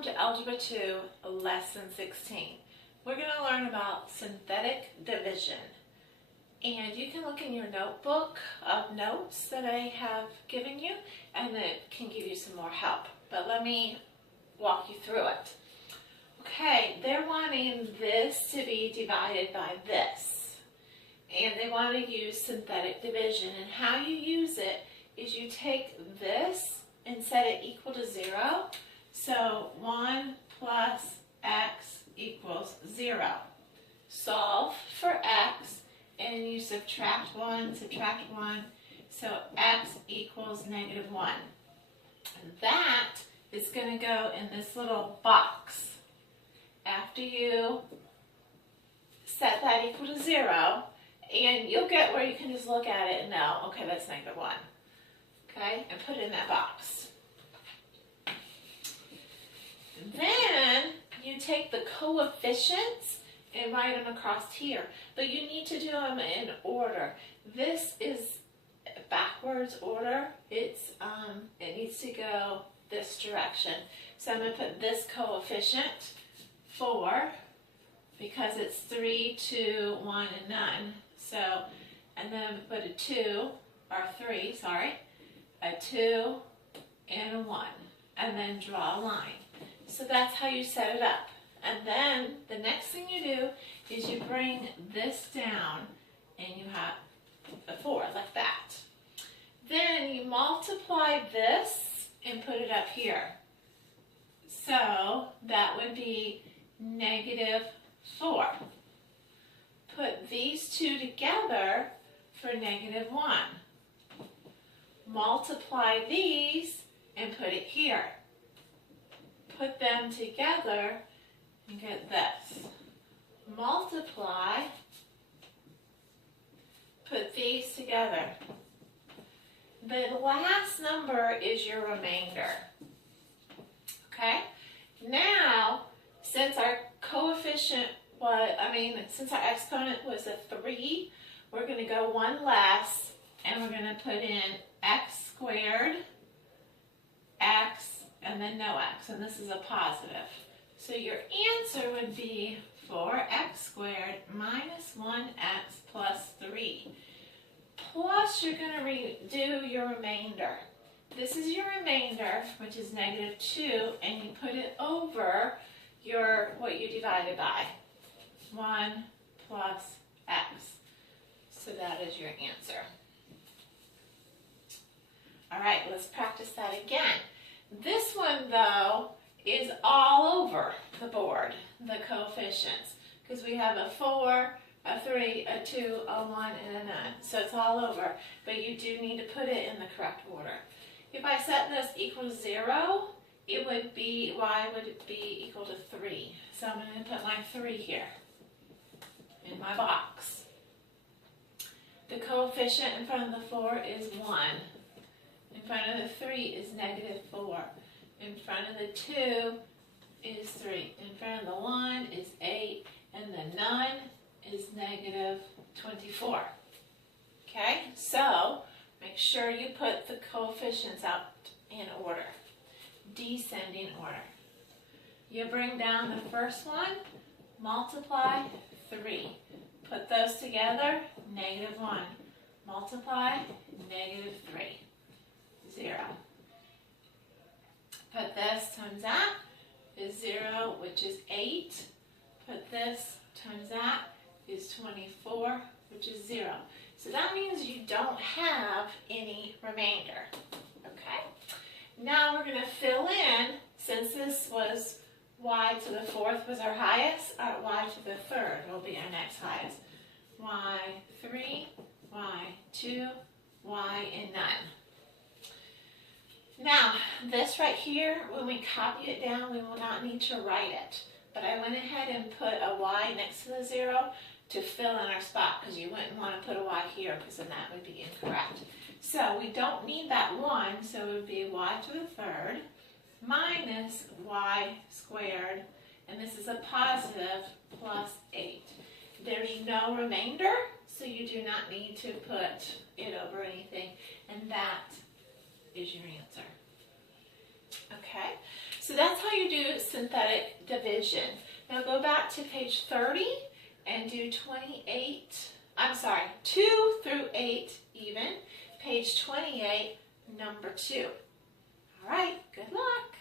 Welcome to Algebra 2, Lesson 16. We're going to learn about synthetic division. And you can look in your notebook of notes that I have given you, and it can give you some more help. But let me walk you through it. Okay, they're wanting this to be divided by this. And they want to use synthetic division. And how you use it is you take this and set it equal to 0. So 1 plus x equals 0. Solve for x and you subtract 1, so x equals -1. And that is going to go in this little box. After you set that equal to 0, and you'll get where you can just look at it and know, okay, that's -1. Okay, and put it in that box. Then you take the coefficients and write them across here, but you need to do them in order. This is backwards order. It needs to go this direction. So I'm going to put this coefficient 4 because it's 3, 2, 1, and none. So, and then I'm going to put a 2 or 3, sorry, a 2 and a 1, and then draw a line. So that's how you set it up. And then the next thing you do is you bring this down and you have a 4 like that. Then you multiply this and put it up here. So that would be -4. Put these two together for -1. Multiply these and put it here. Put them together and get this. Multiply, put these together. The last number is your remainder. Okay? Now, since our coefficient was, since our exponent was a 3, we're going to go one less and we're going to put in x squared, x, and then no x, and this is a positive. So your answer would be 4x squared minus 1x plus 3. Plus you're going to do your remainder. This is your remainder, which is -2, and you put it over what you divided by. 1 plus x. So that is your answer. All right, let's practice that again. This one, though, is all over the board, the coefficients, because we have a 4, a 3, a 2, a 1, and a none. So it's all over, but you do need to put it in the correct order. If I set this equal to 0, it would be, y would be equal to 3. So I'm going to put my 3 here in my box. The coefficient in front of the 4 is 1. In front of the 3 is -4. In front of the 2 is 3. In front of the 1 is 8. And the none is -24. Okay, so make sure you put the coefficients out in order, descending order. You bring down the first one, multiply 3. Put those together, -1. Multiply, -3. 0. Put this times that is 0, which is 8. Put this times that is 24, which is 0. So that means you don't have any remainder. Okay? Now we're going to fill in, since this was y to the 4th was our highest, y to the 3rd will be our next highest. y3, y2, y, and none. Now, this right here, when we copy it down, we will not need to write it. But I went ahead and put a y next to the 0 to fill in our spot, because you wouldn't want to put a y here, because then that would be incorrect. So we don't need that 1, so it would be y to the 3rd minus y squared, and this is a positive, plus 8. There's no remainder, so you do not need to put it over anything, and that is your answer. Okay, so that's how you do synthetic division. Now go back to page 30 and do 2 through 8 even. Page 28, number 2. All right, good luck.